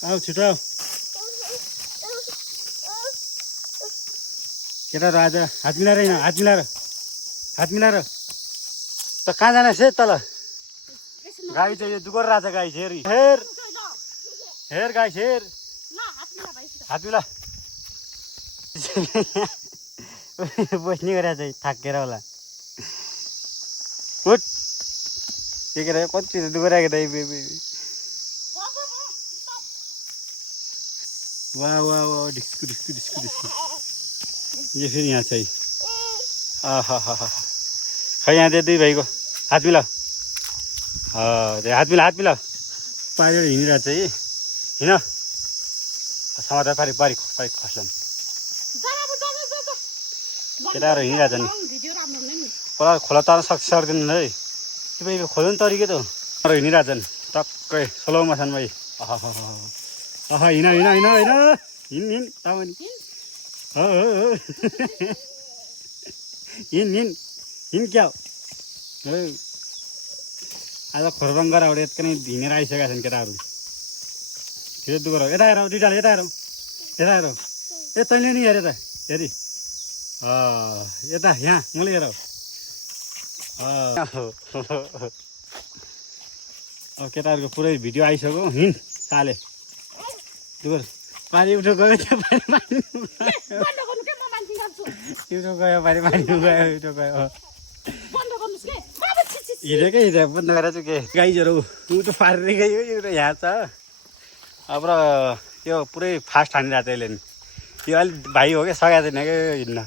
आऊ छिटो आऊ केटाहरू आज हात मिलाएर हिँड हात मिलाएर त कहाँ जाने से तल गाई चाहिँ यो दुगोर राजा गाई हेर हेर हेर गाई हेर हात मिला बस्ने गरेर चाहिँ थाकेर होला उठ के के कति दुगोराको दाइ वाह वाह वाह डिस्कु डिस्कु डिस्कु डिस्कु यो फेरि यहाँ चाहिँ आहा हा हा खै यहाँ दे दुई भाइको हात मिलाऊ हात मिला पारेर हिँडिरहेको चाहिँ हिँड समाचार पारि पारि पारि खस्छन् केटाहरू हिँडिरहेछ नि खोला खोला तार्न सक्दैन है त्यो खोल्नु तरिकै त हो हिँडिरहेछन् टक्कै सोलोमा छन् भाइ आहा हिँड हिँड हिँड हिँड हिँड हिँड तामानी हो हिँड हिँड हिँड क्या हो आज खोरबङ गरेर यत्रो नै हिँडेर आइसकेका छन् केटाहरू त्यो दुःख यता हेर दुइटाले यता हेर ए तैँले नि हेरे त हेरी यता यहाँ मैले हेर केटाहरूको पुरै भिडियो आइसक्यो हिँड साले दुःख पानी उठो गयो त्यो पानी उठो गयो पानी गयो उठो गयो हिँडेकै हिँडे बन्द गरेर चाहिँ के गाईहरू उठो पारेर गयो यो यहाँ छ अब यो पुरै फास्ट हानिरहेको छ यसले नि यो अलिक भाइ हो क्या सघाएको छैन क्या हिँड्न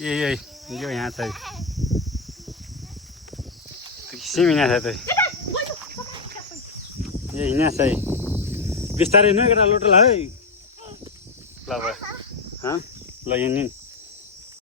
यो यहाँ छ सिम हिँडेको छ त यो हिँडेको छ बिस्तारै हिँड्नु केटा लोटो ल है ल भयो ल हिँड